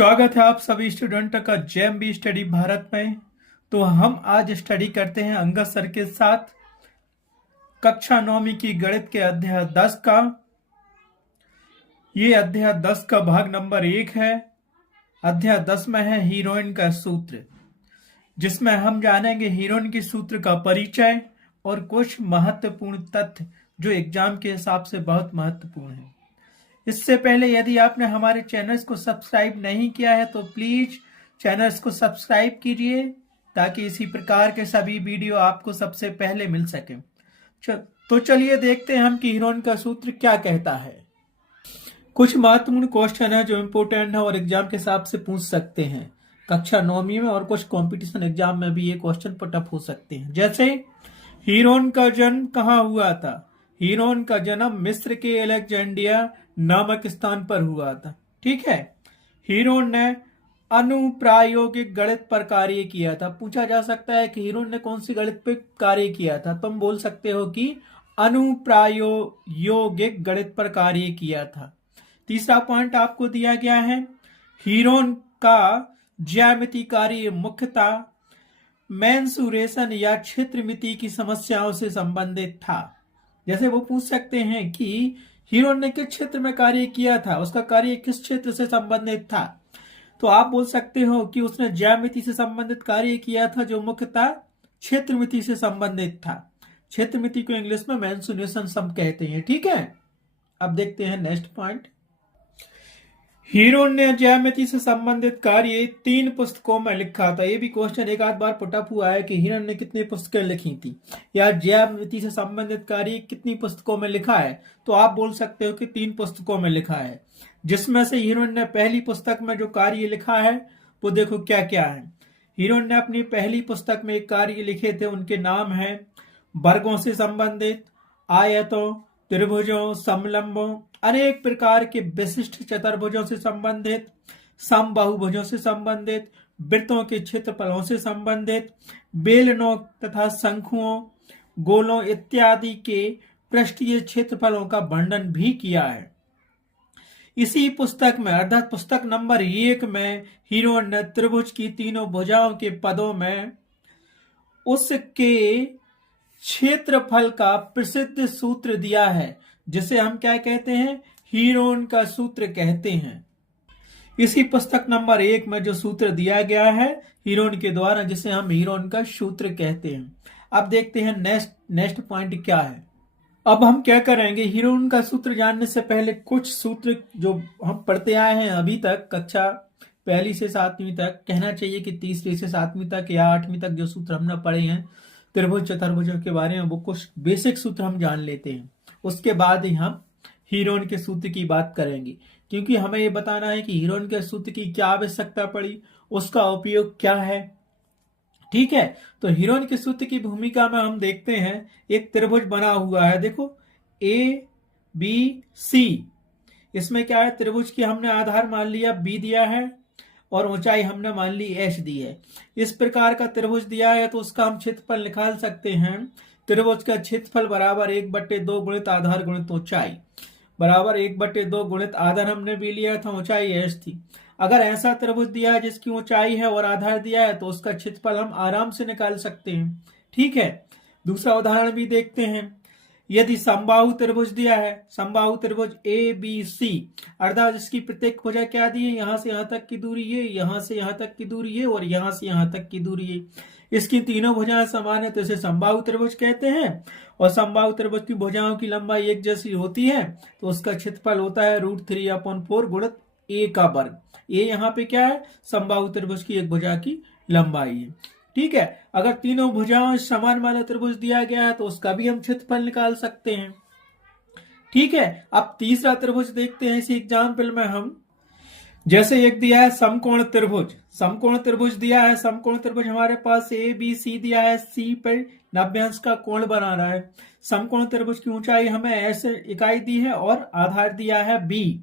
स्वागत है आप सभी स्टूडेंटों का जेएमबी स्टडी भारत में। तो हम आज स्टडी करते हैं अंगद सर के साथ कक्षा 9वीं की गणित के अध्याय 10 का। ये अध्याय 10 का भाग नंबर 1 है। अध्याय 10 में है हीरोइन का सूत्र, जिसमें हम जानेंगे हीरोइन के सूत्र का परिचय और कुछ महत्वपूर्ण तथ्य जो एग्जाम के हिसाब से बहुत महत्वपूर्ण है। इससे पहले यदि आपने हमारे चैनल्स को सब्सक्राइब नहीं किया है तो प्लीज चैनल्स को सब्सक्राइब कीजिए ताकि इसी प्रकार के सभी वीडियो आपको सबसे पहले मिल सके। तो चलिए देखते हैं हम कि हीरोइन का सूत्र क्या कहता है। कुछ महत्वपूर्ण क्वेश्चन है जो इम्पोर्टेंट है और एग्जाम के हिसाब से पूछ सकते हैं कक्षा 9वीं में, और कुछ कंपटीशन एग्जाम में भी ये क्वेश्चन पुटअप हो सकते हैं। जैसे हीरोइन का जन्म कहाँ हुआ था? हीरोइन का जन्म मिस्र के अलेक्जेंड्रिया नामक स्थान पर हुआ था। ठीक है। हीरोइन ने अनुप्रायोगिक गणित पर कार्य किया था। पूछा जा सकता है कि हीरोइन ने कौन सी गणित पर कार्य किया था, तुम बोल सकते हो कि अनुप्रायोगिक गणित पर कार्य किया था। तीसरा पॉइंट आपको दिया गया है, हीरोइन का ज्यामिति कार्य मुख्यतः मेंसुरेशन या क्षेत्रमिति की समस्याओं से संबंधित था। जैसे वो पूछ सकते हैं कि हीरोइन ने किस क्षेत्र में कार्य किया था, उसका कार्य किस क्षेत्र से संबंधित था, तो आप बोल सकते हो कि उसने ज्यामिति से संबंधित कार्य किया था जो मुख्यतः क्षेत्रमिति से संबंधित था। क्षेत्रमिति को इंग्लिश में मेंसुरेशन सम कहते हैं। ठीक है। अब देखते हैं नेक्स्ट पॉइंट। हीरोइन ने ज्यामिति से संबंधित कार्य 3 पुस्तकों में लिखा था। ये भी क्वेश्चन एक आध बार पुटअप हुआ है कि हीरोइन ने कितनी पुस्तकें लिखी थी या ज्यामिति से संबंधित कार्य कितनी पुस्तकों में लिखा है, तो आप बोल सकते हो कि 3 पुस्तकों में लिखा है। जिसमें से हीरोइन ने पहली पुस्तक में जो कार्य लिखा है वो देखो क्या क्या है। हीरोइन ने अपनी पहली पुस्तक में एक कार्य लिखे थे, उनके नाम है वर्गों से संबंधित, आयतों, त्रिभुजों, समलंबों, अनेक प्रकार के विशिष्ट चतुर्भुजों से संबंधित, समबाहुभुजों से संबंधित, वृत्तों के क्षेत्रफलों से संबंधित, बेलनों तथा शंकुओं, गोलों इत्यादि के पृष्ठीय क्षेत्रफलों का वर्णन भी किया है। इसी पुस्तक में अर्थात पुस्तक नंबर 1 में हीरोइन ने त्रिभुज की तीनों भुजाओं के पदों में उसके क्षेत्रफल का प्रसिद्ध सूत्र दिया है, जिसे हम क्या कहते हैं? हीरोइन का सूत्र कहते हैं। इसी पुस्तक नंबर 1 में जो सूत्र दिया गया है हीरोइन के द्वारा, जिसे हम हीरोइन का सूत्र कहते हैं। अब देखते हैं नेक्स्ट पॉइंट क्या है। अब हम क्या करेंगे, हीरोइन का सूत्र जानने से पहले कुछ सूत्र जो हम पढ़ते आए हैं अभी तक कक्षा 1 से 7वीं तक, कहना चाहिए कि 3री से 7वीं तक या 8वीं तक जो सूत्र हमने पढ़े हैं त्रिभुज चतुर्भुजों के बारे में, वो कुछ बेसिक सूत्र हम जान लेते हैं। उसके बाद ही हम हीरोइन के सूत्र की बात करेंगे, क्योंकि हमें ये बताना है कि हीरोइन के सूत्र की क्या आवश्यकता पड़ी, उसका उपयोग क्या है। ठीक है। तो हीरोइन के सूत्र की भूमिका में हम देखते हैं एक त्रिभुज बना हुआ है, देखो ABC। इसमें क्या है, त्रिभुज की हमने आधार मान लिया B दिया है और ऊंचाई हमने मान ली H दी है। इस प्रकार का त्रिभुज दिया है तो उसका हम क्षेत्रफल निकाल सकते हैं। त्रिभुज का क्षेत्रफल बराबर 1/2 गुणित आधार गुणित ऊंचाई, बराबर 1/2 गुणित आधार हमने भी लिया था, ऊंचाई H थी। अगर ऐसा त्रिभुज दिया है जिसकी ऊंचाई है और आधार दिया है तो उसका क्षेत्रफल हम आराम से निकाल सकते हैं। ठीक है। दूसरा उदाहरण भी देखते हैं। यदि समबाहु त्रिभुज दिया है, समबाहु त्रिभुज ABC, अर्थात इसकी प्रत्येक भुजा क्या दी है, यहां से यहां तक की दूरी है, यहां से यहां तक की दूरी है और यहां से यहां तक की दूरी है। इसकी तीनों भुजाएं समान है तो इसे समबाहु त्रिभुज कहते हैं। और समबाहु त्रिभुज की भुजाओं की लंबाई एक जैसी होती है तो उसका क्षेत्रफल होता है √3/4 गुणित A का वर्ग। ये यहाँ पे क्या है, समबाहु त्रिभुज की एक भुजा की लंबाई है। ठीक है। अगर तीनों भुजाओं समान वाला त्रिभुज दिया गया है तो उसका भी हम क्षेत्रफल निकाल सकते हैं। ठीक है। अब तीसरा त्रिभुज देखते हैं इसी एग्जाम्पल में हम। जैसे एक दिया है समकोण त्रिभुज, समकोण त्रिभुज दिया है, समकोण त्रिभुज हमारे पास ABC दिया है, C पर 90 अंश का कोण बना रहा है। समकोण त्रिभुज की ऊंचाई हमें S इकाई दी है और आधार दिया है B।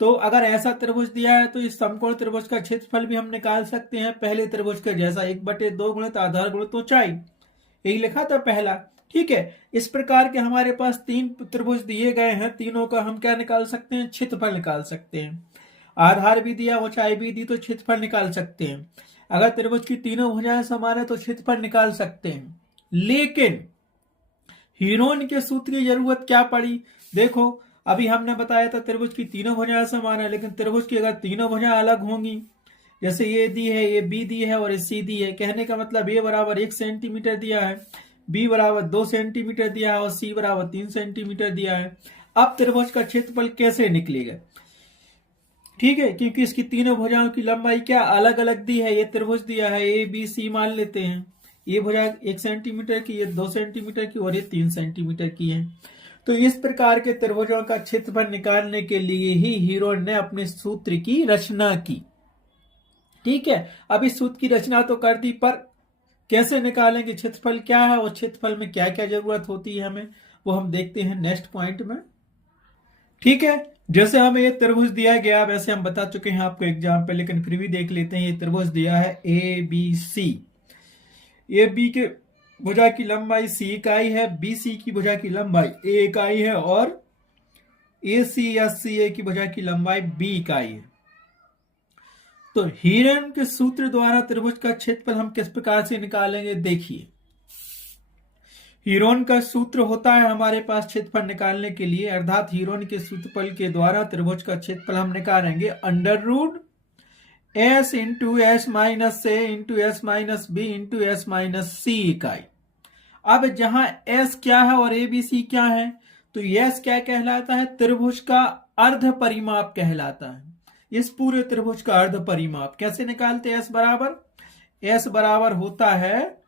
तो अगर ऐसा त्रिभुज दिया है तो इस समकोण त्रिभुज का क्षेत्रफल भी हम निकाल सकते हैं पहले त्रिभुज के जैसा, 1/2 गुणित आधार गुणित ऊंचाई, यही लिखा था पहला। ठीक है। इस प्रकार के हमारे पास 3 त्रिभुज दिए गए हैं, तीनों का हम क्या निकाल सकते हैं, क्षेत्रफल निकाल सकते हैं। आधार भी दिया, ऊंचाई भी दी, तो क्षेत्रफल निकाल सकते हैं। अगर त्रिभुज की तीनों भुजाएं समान है तो क्षेत्रफल निकाल सकते हैं। लेकिन हीरोन के सूत्र की जरूरत क्या पड़ी? देखो, अभी हमने बताया था त्रिभुज की तीनों भुजाएं समान है, लेकिन त्रिभुज की अगर तीनों भुजाएं अलग होंगी, जैसे ये दी है, ये बी दी है और ये सी दी है, कहने का मतलब ए बराबर 1 सेंटीमीटर दिया है, बी बराबर 2 सेंटीमीटर दिया है और सी बराबर 3 सेंटीमीटर दिया है। अब त्रिभुज का क्षेत्रफल कैसे निकलेगा? ठीक है, क्योंकि इसकी तीनों भुजाओं की लंबाई क्या अलग अलग दी है। ये त्रिभुज दिया है ए बी सी मान लेते हैं, ये भुजा 1 सेंटीमीटर की, ये 2 सेंटीमीटर की और ये 3 सेंटीमीटर की है। तो इस प्रकार के त्रिभुजों का क्षेत्रफल निकालने के लिए ही हीरोन ने अपने सूत्र की रचना की। ठीक है, अब इस सूत्र की रचना तो कर दी, पर कैसे निकालेंगे, क्षेत्रफल क्या है और क्षेत्रफल में क्या क्या जरूरत होती है हमें, वो हम देखते हैं नेक्स्ट पॉइंट में। ठीक है, जैसे हमें ये त्रिभुज दिया गया, वैसे हम बता चुके हैं आपको एग्जाम पे, लेकिन फिर भी देख लेते हैं। ये त्रिभुज दिया है A B C, A B के भुजा की लंबाई सी इकाई है, बी सी की भुजा की लंबाई ए इकाई है और ए सी या सी ए की भुजा की लंबाई बी इकाई है। तो हीरोन के सूत्र द्वारा त्रिभुज का क्षेत्रफल हम किस प्रकार से निकालेंगे? देखिए, हीरोन का सूत्र होता है हमारे पास क्षेत्रफल निकालने के लिए, अर्थात हीरोन के सूत्रफल के द्वारा त्रिभुज का क्षेत्रफल हम निकालेंगे under root S into S minus A into S minus B into S minus C इकाई। अब जहां एस क्या है और ए बी सी क्या है, तो एस क्या कहलाता है? त्रिभुज का अर्ध परिमाप कहलाता है। इस पूरे त्रिभुज का अर्ध परिमाप कैसे निकालते हैं? एस बराबर होता है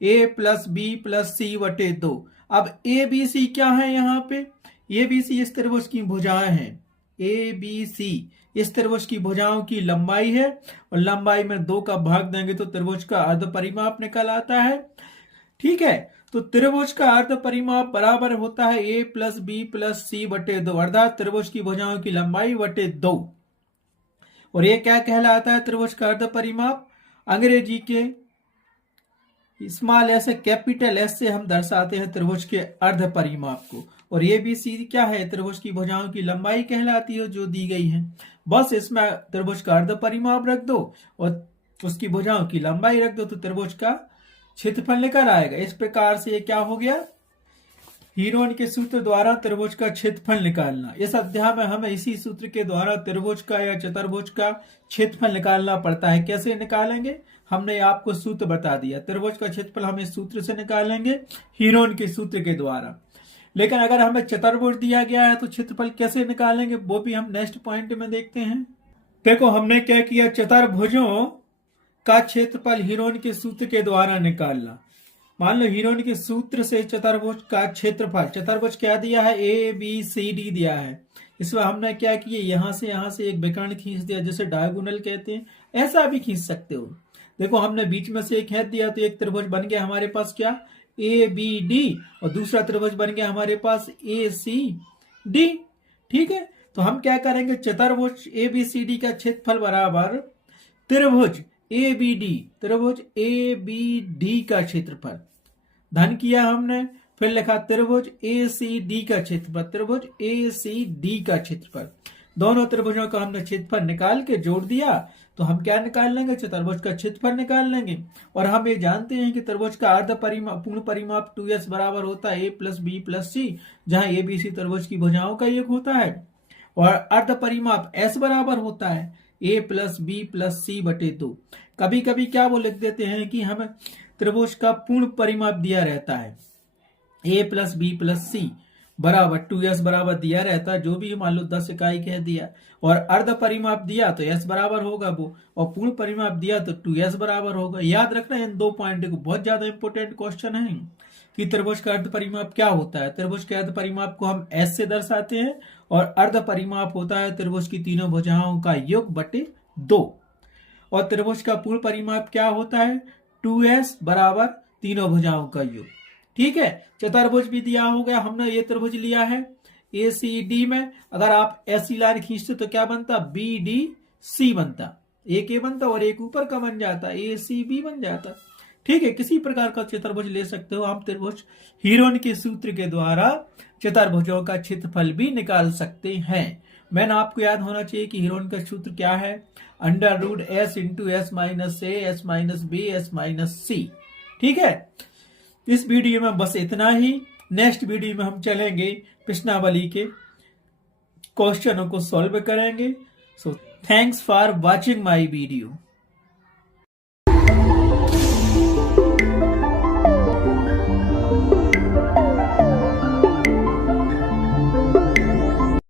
ए प्लस बी प्लस सी बटे 2। अब ए बी सी क्या है? यहाँ पे ए बी सी इस त्रिभुज की भुजाएं हैं, ए बी सी इस त्रिभुज की भुजाओं की लंबाई है, और लंबाई में 2 का भाग देंगे तो त्रिभुज का अर्ध परिमाप निकल आता है। ठीक है, तो त्रिभुज का अर्ध परिमाप बराबर होता है ए प्लस बी प्लस सी बटे 2, अर्थात त्रिभुज की भुजाओं की लंबाई बटे 2। और ये क्या कहलाता है? त्रिभुज का अर्ध परिमाप। अंग्रेजी के स्मॉल एस कैपिटल एस से हम दर्शाते हैं त्रिभुज के अर्ध परिमाप को। और ये भी सी क्या है? त्रिभुज की भुजाओं की लंबाई कहलाती है जो दी गई है। बस इसमें त्रिभुज का अर्ध परिमाप रख दो और उसकी भुजाओं की लंबाई रख दो, तो त्रिभुज का क्षेत्रफल निकल आएगा। इस प्रकार से ये क्या हो गया? हीरोन के सूत्र द्वारा त्रिभुज का क्षेत्रफल निकालना। इस अध्याय में हमें इसी सूत्र के द्वारा त्रिभुज का या चतुर्भुज का क्षेत्रफल निकालना पड़ता है। कैसे निकालेंगे? हमने आपको सूत्र बता दिया। त्रिभुज का क्षेत्रफल हम इस सूत्र से निकालेंगे, हीरोन के सूत्र के द्वारा। लेकिन अगर हमें चतुर्भुज दिया गया है तो क्षेत्रफल कैसे निकालेंगे, वो भी हम नेक्स्ट पॉइंट में देखते हैं। देखो, हमने क्या किया, चतुर्भुजों का क्षेत्रफल हीरोन के सूत्र के द्वारा निकालना। मान लो हीरोन के सूत्र से चतुर्भुज का क्षेत्रफल, चतुर्भुज क्या दिया है? ए बी सी डी दिया है। इसमें हमने क्या किया, यहां से एक विकर्ण खींच दिया, जिसे डायगोनल कहते हैं। ऐसा भी खींच सकते हो। देखो, हमने बीच में से एक हेड दिया तो एक त्रिभुज बन गया हमारे पास क्या? ए बी डी, और दूसरा त्रिभुज बन गया हमारे पास ए सी डी। ठीक है, तो हम क्या करेंगे, चतुर्भुज ए बी सी डी का क्षेत्रफल बराबर त्रिभुज ए बी डी, त्रिभुज ए बी डी का क्षेत्रफल धन किया हमने, फिर लिखा त्रिभुज ए सी डी का क्षेत्रफल, त्रिभुज ए सी डी का क्षेत्रफल। दोनों त्रिभुजों का हमने क्षेत्रफल निकाल के जोड़ दिया, तो हम क्या निकाल लेंगे? चतुर्भुज का क्षेत्रफल निकाल लेंगे। और हम ये जानते हैं कि त्रिभुज का अर्ध परिमाप, पूर्ण परिमाप 2s बराबर होता है ए प्लस बी प्लस सी, जहां ए बी सी त्रिभुज की भुजाओं का योग होता है। और अर्ध परिमाप s बराबर होता है ए प्लस बी प्लस सी बटे 2। कभी कभी क्या वो लिख देते हैं कि हमें त्रिभुज का पूर्ण परिमाप दिया रहता है, ए प्लस बी प्लस सी बराबर 2s बराबर दिया रहता है, जो भी मान लो 10 इकाई कह दिया, और अर्ध परिमाप दिया तो s बराबर होगा वो, और पूर्ण परिमाप दिया तो 2s बराबर होगा। याद रखना इन 2 पॉइंट को, बहुत ज्यादा इंपोर्टेंट क्वेश्चन है कि त्रिभुज का अर्ध परिमाप क्या होता है। त्रिभुज के अर्ध परिमाप को हम s से दर्शाते हैं, और अर्ध परिमाप होता है त्रिभुज की तीनों भुजाओं का योग बटे 2। और त्रिभुज का पूर्ण परिमाप क्या होता है? 2s बराबर तीनों भुजाओं का योग। ठीक है, चतुर्भुज भी दिया हो गया। हमने ये त्रिभुज लिया है ए सी डी में, अगर आप ऐसी लाइन खींचते तो क्या बनता? बी डी सी बनता, एक ए बनता और एक ऊपर का बन जाता, ए सी बी बन जाता। ठीक है, किसी प्रकार का चतुर्भुज ले सकते हो आप। त्रिभुज हीरोन के सूत्र के द्वारा चतुर्भुजों का क्षेत्रफल भी निकाल सकते हैं। मैन आपको याद होना चाहिए कि हीरोइन का सूत्र क्या है, √s into s minus A s minus B s minus C. ठीक है, इस वीडियो में बस इतना ही। नेक्स्ट वीडियो में हम चलेंगे प्रश्नावली के क्वेश्चनों को सॉल्व करेंगे। So thanks for watching my video.